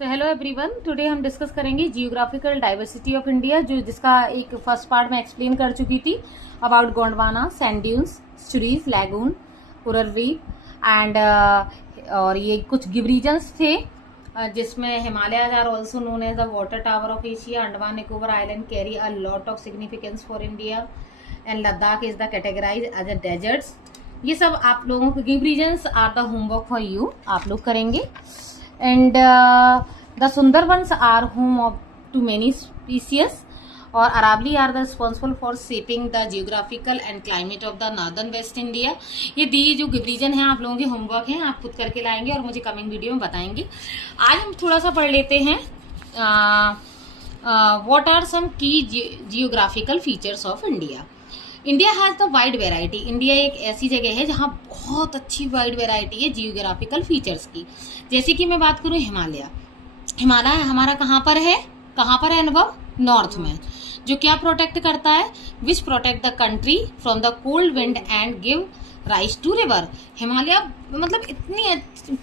Hello everyone, today हम discuss करेंगे geographical diversity of India, जो जिसका एक फर्स्ट पार्ट में एक्सप्लेन कर चुकी थी about Gondwana, sand dunes, estuaries, lagoon, coral reef and और ये कुछ गिव रीजन्स थे जिसमें Himalayas are also known as the water tower of Asia, Andaman Nicobar island carry a lot of significance for India and Ladakh is the categorise as a deserts. ये सब आप लोगों को give reasons are the homework for you, आप लोग करेंगे। And the Sundarbans are home of to many species और Aravalli are the responsible for shaping the geographical and climate of the northern west India। ये दी जो reason है आप लोगों के होमवर्क हैं, आप खुद करके लाएंगे और मुझे कमिंग वीडियो में बताएंगे। आज हम थोड़ा सा पढ़ लेते हैं व्हाट आर सम की geographical features of India. India has the wide variety. India एक ऐसी जगह है जहाँ बहुत अच्छी वाइड वेराइटी है जियोग्राफिकल फीचर्स की। जैसे कि मैं बात करूँ हिमालय हमारा कहाँ पर है अनुभव? नॉर्थ में, जो क्या प्रोटेक्ट करता है? Which protect the country from the cold wind and give rise to river. Himalaya मतलब इतनी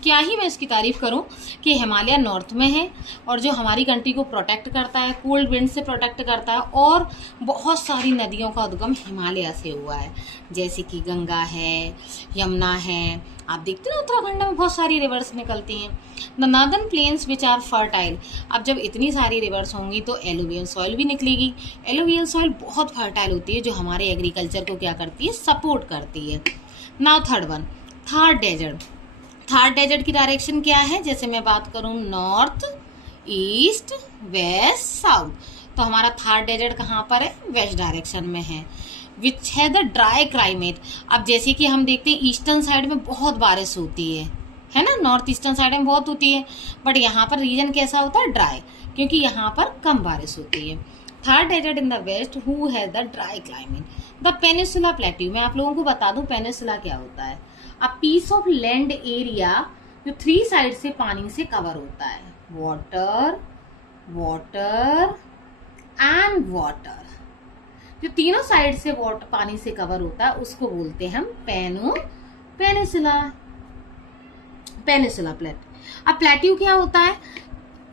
क्या ही मैं इसकी तारीफ करूं कि हिमालय नॉर्थ में है और जो हमारी कंट्री को प्रोटेक्ट करता है, कोल्ड विंड से प्रोटेक्ट करता है, और बहुत सारी नदियों का उद्गम हिमालय से हुआ है, जैसे कि गंगा है, यमुना है। आप देखते हैं उत्तराखंड में बहुत सारी रिवर्स निकलती हैं। The northern plains which are fertile. अब जब इतनी सारी रिवर्स होंगी तो एलुवियल सॉइल भी निकलेगी। एलुवियल सॉइल बहुत फर्टाइल होती है, जो हमारे एग्रीकल्चर को क्या करती है? सपोर्ट करती है। Now third one, Thar desert. Thar desert की डायरेक्शन क्या है? जैसे मैं बात करूं नॉर्थ, ईस्ट, वेस्ट, साउथ, तो हमारा थार डेजर्ट कहाँ पर है? वेस्ट डायरेक्शन में है। विच है द ड्राई क्लाइमेट। अब जैसे कि हम देखते हैं ईस्टर्न साइड में बहुत बारिश होती है ना, नॉर्थ ईस्टर्न साइड में बहुत होती है, बट यहाँ पर रीजन कैसा होता है? ड्राई, क्योंकि यहाँ पर कम बारिश होती है। Third desert in the west who has the dry climate. The peninsula plateau. मैं आप लोगों को बता दूं पेनिसुला क्या होता है। A piece of land area जो 3 साइड से पानी से कवर होता है। वाटर, वाटर एंड वाटर, जो तीनों साइड से वाटर पानी से कवर होता है उसको बोलते हैं हम पेनिसुला प्लेट। अब प्लेट्यू क्या होता है?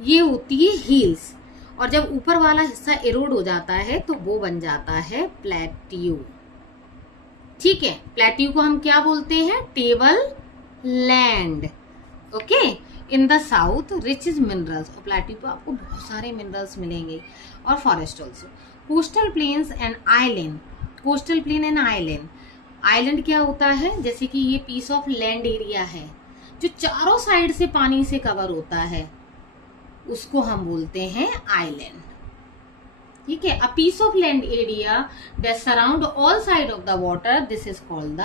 ये होती है हिल्स, और जब ऊपर वाला हिस्सा एरोड हो जाता है तो वो बन जाता है प्लेट्यू। ठीक है, प्लेट्यू को हम क्या बोलते हैं? Table land. Okay, in the south rich is minerals. और प्लेट्यू पे आपको बहुत सारे मिनरल्स मिलेंगे, और forest also. Coastal plains and island. Coastal plain and island. Island क्या होता है? जैसे कि ये पीस ऑफ लैंड एरिया है जो चारों साइड से पानी से कवर होता है, उसको हम बोलते हैं आइलैंड। ठीक है, a piece of land area that surround all side of the water, this is called the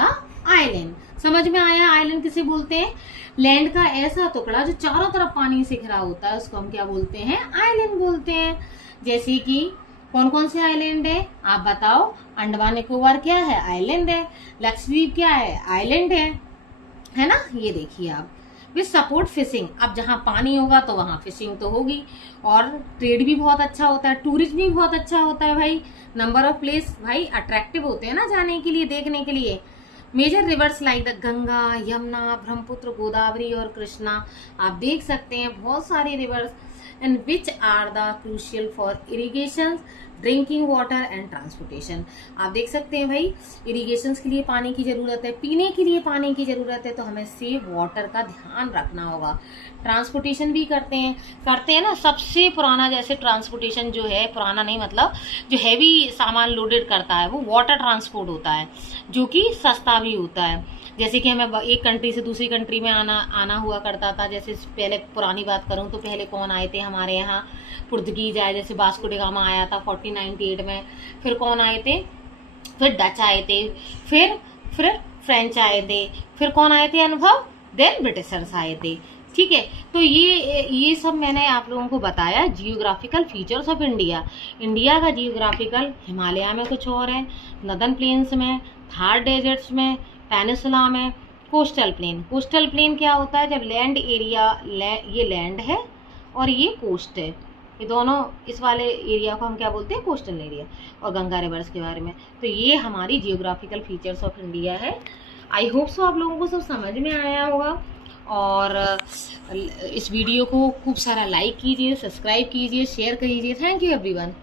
island. समझ में आया? आइलैंड किसे बोलते हैं? लैंड का ऐसा टुकड़ा जो चारों तरफ पानी से घिरा होता है, उसको हम क्या बोलते हैं? आइलैंड बोलते हैं। जैसे कि कौन कौन से आइलैंड है आप बताओ? अंडमान निकोबार क्या है? आइलैंड है। लक्षद्वीप क्या है? आइलैंड है ना। ये देखिए आप, विद सपोर्ट फिशिंग। अब जहाँ पानी होगा तो वहाँ फिशिंग तो होगी, और ट्रेड भी बहुत अच्छा होता है, टूरिज्म भी बहुत अच्छा होता है भाई। नंबर ऑफ प्लेस भाई अट्रैक्टिव होते हैं ना जाने के लिए, देखने के लिए। Major rivers like the Ganga, Yamuna, Brahmaputra, Godavari और कृष्णा, आप देख सकते हैं बहुत सारी rivers, and which are the crucial for irrigation, drinking water and transportation. आप देख सकते हैं भाई, इरिगेशन के लिए पानी की जरूरत है, पीने के लिए पानी की जरूरत है, तो हमें सेव वाटर का ध्यान रखना होगा। ट्रांसपोर्टेशन भी करते हैं ना। सबसे पुराना जैसे ट्रांसपोर्टेशन जो है, पुराना नहीं मतलब जो हैवी सामान लोडेड करता है, वो वाटर ट्रांसपोर्ट होता है, जो कि सस्ता भी होता है। जैसे कि हमें एक कंट्री से दूसरी कंट्री में आना हुआ करता था। जैसे पहले पुरानी बात करूं तो पहले कौन आए थे हमारे यहाँ? पुर्तगीज आए, जैसे वास्को डी गामा आया था 1498 में। फिर कौन आए थे? फिर डच आए थे, फिर फ्रेंच आए थे, फिर कौन आए थे अनुभव? देन ब्रिटिशर्स आए थे। ठीक है, तो ये सब मैंने आप लोगों को बताया geographical features of India. India का जियोग्राफिकल हिमालय में कुछ और है, नदर्न प्लेन्स में, थार डेजर्ट्स में, पेनिसुला में, कोस्टल प्लेन। कोस्टल प्लेन क्या होता है? जब लैंड एरिया, ये लैंड है और ये कोस्ट है, ये दोनों, इस वाले एरिया को हम क्या बोलते हैं? Coastal area. और गंगा रिवर्स के बारे में, तो ये हमारी जियोग्राफिकल फीचर्स ऑफ इंडिया है। आई होप सो आप लोगों को सब समझ में आया होगा। और इस वीडियो को खूब सारा लाइक कीजिए, सब्सक्राइब कीजिए, शेयर कीजिए। Thank you everyone.